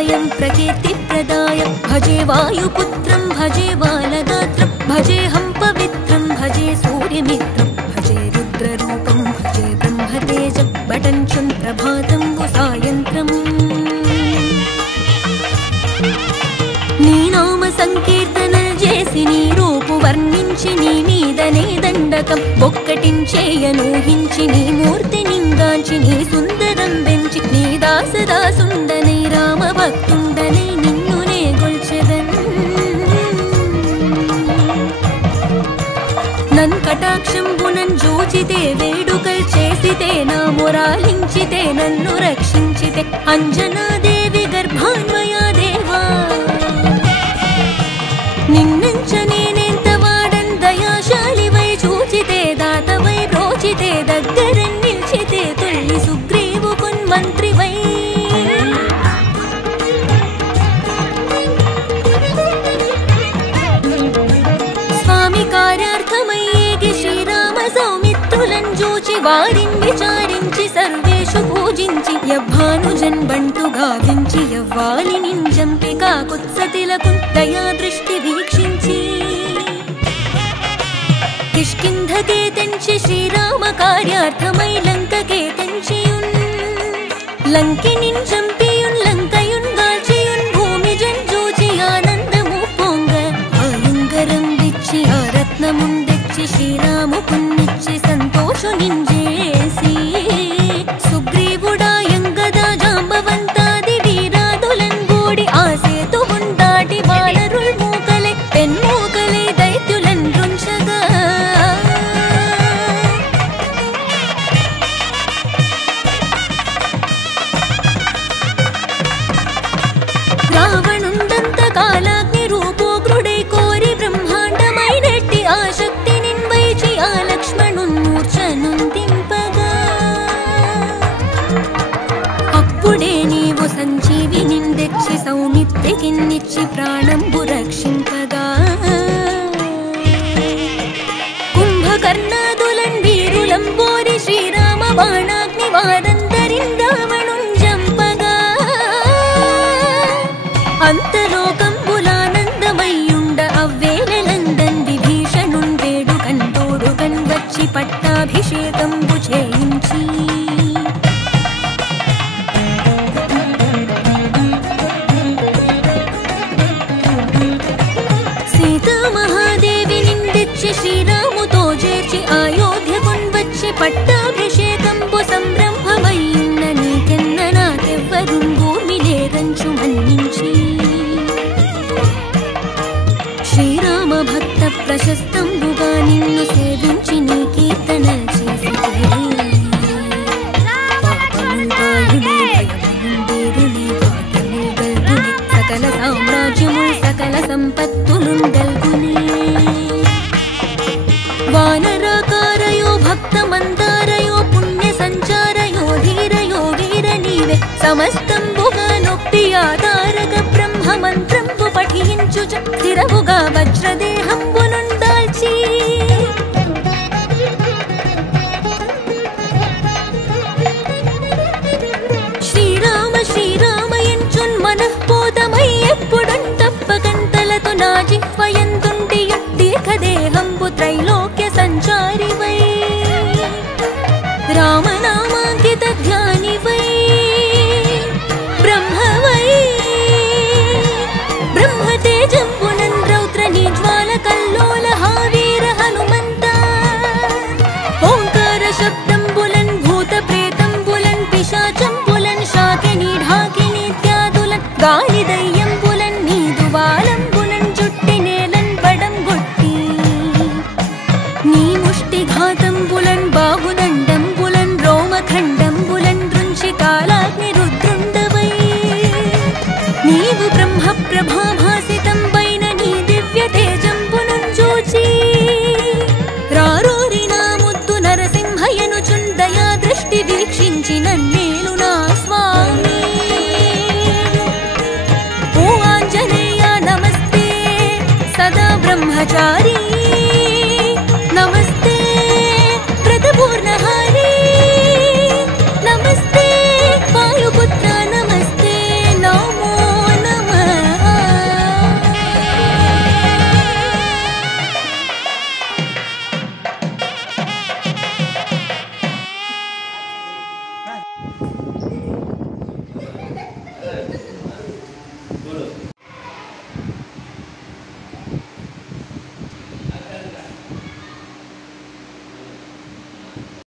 प्रदायं प्रकीर्तिप्रदाय भजे वायुपुत्रं भजे बालगात्रं भजेऽहं पवित्रं भजे सूर्यमित्रं भजे रुद्ररूपं भजे ब्रह्मतेजं बटञ्चं प्रभातं सायन्त्रम् నీ నామ సంకీర్తన చేసి నీ రూపు వర్ణించి నీ మీదనే దండకం ఒక్కటించేయనూహించి నీ మూర్తి నింగాంచి నీ సుందరం పెంచి నీ దాసదాసుండనై రామ భక్తుండనై నిన్నునే గొల్చెదన్ నన్ కటాక్షంబునన్ జూచితే వేడుకల్ చేసితే నా మొరాలించితే నన్ను రక్షించితే అంజనాదేవి గర్భాన్వయా దేవా నిన్నంచనేనెంత వాడన్ దయాశాలివై చూచితే దాతవై బ్రోచితే దగ్గరన్ నిల్చితే తుల్లి సుగ్రీవు కున్మంత్రివై స్వామి కార్యార్థమయ్యేగి శ్రీరామ సౌమిత్రులన్ జూచి వారిని విచారించి సర్వేషు పూజించి యవ్వానుజన్ బంటు గావించి యవ్వాలిని జంపి కాకుత్సతిలకు దయా దృష్టి వీక్షించి కిష్కింధకే తెంచి శ్రీరామ కార్యార్థమై లంకకే తెంచియున్ లంకినిన్ జంపియున్ లంకయున్ గాల్చియున్ భూమి జంజూచి ఆనందము పొంగ ఆలింగరం విచ్చి ఆ రత్నముందెచ్చి శ్రీరాము పున్నిచ్చి సంతోషునింజేసి సుగ్రీవుడాయంగదా జాంబవంతాది వీరాదులన్ గూడి ఆ సేతువున్ దాటి వానరుల్ మూకలై పెన్మూకలై దైత్యులన్ రుంచగా రావణుండంత కాలాగ్ని రూపోగ్రుడై కోరి బ్రహ్మాండమైనట్టి ఆ శక్తిని వైచి ఆ లక్ష్మణున్ మూర్ఛనుందింపగా అప్పుడే నీవు సంజీవి నిందెచ్చి సౌమిత్రికిన్నిచ్చి ప్రాణంబు రక్షింపగా కుంభకర్ణాదులన్ వీరులంబోరి శ్రీరామ బాణాగ్ని వారందరిన్ రావణున్ జంపగా అంతలోకంబులానందమయ్యుండ అవ్వేళనందన్ విభీషణున్ వేడుకన్ తోడుకన్ వచ్చి పట్టాభిషేకంబు చేయించి సీతామహాదేవి నిందెచ్చి శ్రీరాముతో చేర్చి అయోధ్యకున్ వచ్చి పట్టాభిషేకంబు సంరంభమయ్యున్న నీకెన్న నాకెవ్వరుం భూమి లేరంచు మన్నించి శ్రీరామ భక్త ప్రశస్తంబుగా నిన్ను సేవించి నీ కీర్తన చేసి సకల సామ్రాజ్యముల్ సకల సంపత్తులుంగల్గుని వానరాకారయో భక్త మందారయో పుణ్య సంచారయో ధీరయో వీర నీవే సమస్తంబుగా నొప్పి ఆధారక బ్రహ్మ మంత్రంబు పఠించు స్థిరముగా వజ్రదేహంబునుందాల్చి శ్రీరామ శ్రీరామ ఎంచున్ మనఃపోతమై ఎప్పుడన్ తప్పకంతలతో నా జిహ్వయందుండి దీర్ఘదేహంబు త్రైలోక్య సంచారివై రామనామాంకిత ధ్యానివై బ్రహ్మవై బ్రహ్మతేజంబునన్ రౌద్ర నిజ్వాల కల్లోల హావీర హనుమంత ఓంకార శబ్దంబులన్ భూత ప్రేతంబులన్ పిశాచంబులన్ శాకిని ఢాకిని ఇత్యాదులన్ గాలిదయ్య